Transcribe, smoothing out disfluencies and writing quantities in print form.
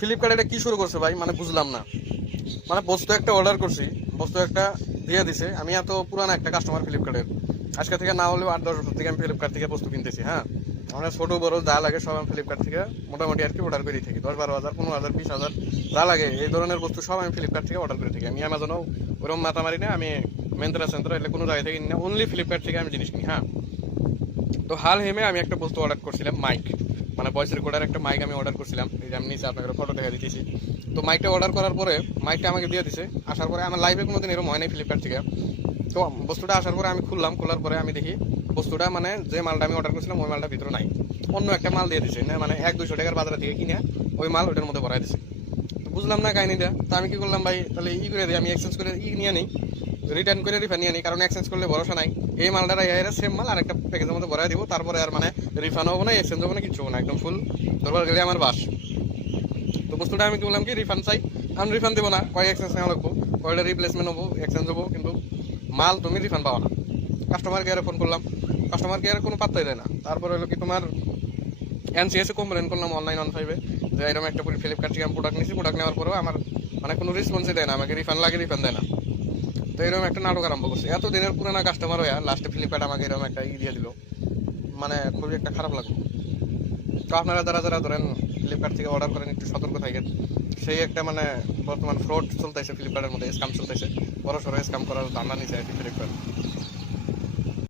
Flipkart এটা কি শুরু করছে ভাই, মানে বুঝলাম না। মানে বস্তু একটা অর্ডার করছি, বস্তু একটা দিয়ে দিছে। আমি এত পুরানো একটা কাস্টমার ফ্লিপকার্টের, আজকে থেকে না হলেও 8-10 বছর থেকে আমি ফ্লিপকার্ট থেকে বস্তু কিনতেছি। হ্যাঁ, আমরা ছোট বড় যা লাগে সব আমি ফ্লিপকার্ট থেকে মোটামুটি আর কি অর্ডার করে থাকি। 10-12 হাজার, 15 হাজার, 20 হাজার যা লাগে এই ধরনের বস্তু সব আমি ফ্লিপকার্ট থেকে অর্ডার করে থাকি। আমি অ্যামাজনও ওরকম মাথা মারি না, আমি মেন্ত্রা সেন্ত্রা এলে কোনো জায়গা থেকে কিনি না, অনলি ফ্লিপকার্ট থেকে আমি জিনিস কিনি। হ্যাঁ, তো হাল হেমে আমি একটা বস্তু অর্ডার করছিলাম, মাইক, মানে ভয়েস রেকর্ডার একটা মাইক আমি অর্ডার করছিলাম। এই যে আমি নিচে আপনাকে ফটো দেখা দিতেছি। তো মাইকটা অর্ডার করার পরে মাইকটা আমাকে দিয়ে দিছে। আসার পরে আমার লাইভে কোনোদিন এরকম হয় নাই ফ্লিপকার্ট থেকে। তো বস্তুটা আসার পরে আমি খুললাম, খোলার পরে আমি দেখি বস্তুটা মানে যে মালটা আমি অর্ডার করছিলাম ওই মালটা ভিতরে নাই, অন্য একটা মাল দিয়ে দিছে না, মানে 100-200 টাকার বাজার থেকে কিনে ওই মাল ওটার মধ্যে ভরাই দিছে। তো বুঝলাম না কাহিনিটা। তো আমি কি করলাম ভাই, তাহলে করে দিই, আমি এক্সচেঞ্জ করে নিয়ে নিই, রিটার্ন করে রিফান্ড নিয়ে নিই, কারণ এক্সচেঞ্জ করলে ভরসা নাই। এই মালটা সেম মাল আর একটা প্যাকেজের মধ্যে ভরাই দিব, তারপরে আর মানে রিফান্ড হবো না, এক্সচেঞ্জ হবো না, কিছু হবো না, একদম ফুল দরবার গেলে আমার বাস। তো বস্তুটা আমি কি বললাম কি রিফান্ড চাই, আমি রিফান্ড দেবো না, কয় এক্সচেঞ্জ নেওয়া লাগবো, কয়টা রিপ্লেসমেন্ট হবো, এক্সচেঞ্জ হবো, কিন্তু মাল তুমি রিফান্ড পাওয়া না। কাস্টমার কেয়ারে ফোন করলাম, কাস্টমার কেয়ারে কোনো পাত্তাই দেয় না। তারপরে হলো কি তোমার এনসিএসে কমপ্লেন করলাম অনলাইন অন5-এ, যে এরকম একটা ফ্লিপকার্ট থেকে আমি প্রোডাক্ট নিয়েছি, প্রোডাক্ট নেওয়ার পরেও আমার মানে কোনো রেসপন্সই দেয় না, আমাকে রিফান্ড লাগে, রিফান্ড দেয় না। তো এরকম একটা নাটক আরম্ভ করছে, এত দিনের পুরানা কাস্টমার হয়ে লাস্টে ফ্লিপকার্ট আমাকে এরকম একটা দিয়ে দিল, মানে খুবই একটা খারাপ লাগলো। তো আপনারা যারা যারা ধরেন ফ্লিপকার্ট থেকে অর্ডার করেন একটু সতর্ক থাকেন। সেই একটা মানে বর্তমান ফ্রড চলতেছে ফ্লিপকার্টের মধ্যে, স্ক্যাম চলতেছে, বড় সড়ো স্ক্যাম করার ধান্দা নিচে আর কি ফ্লিপকার্ট।